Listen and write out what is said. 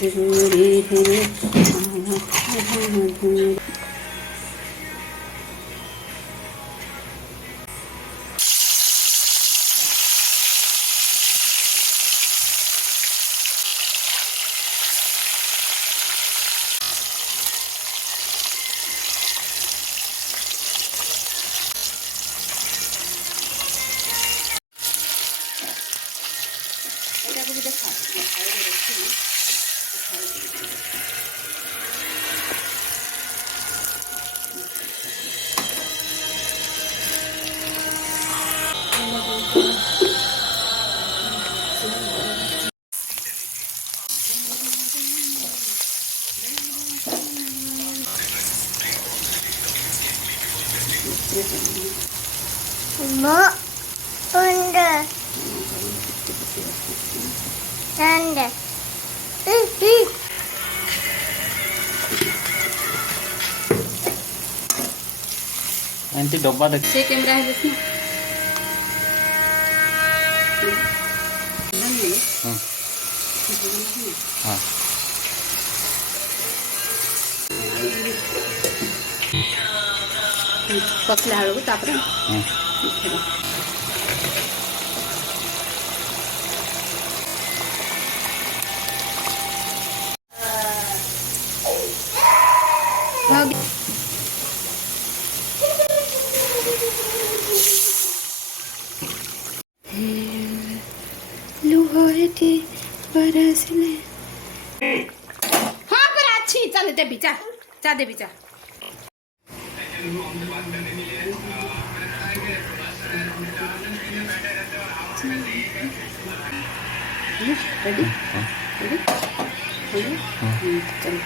जरूरी है आंटी डब्बा देख से कैमरा है जिसमें हाँ पतला आलू तापर लुहोटी बरसले हाँ पर अच्छी चल दे बिचा जा दे बिचा रेडी रेडी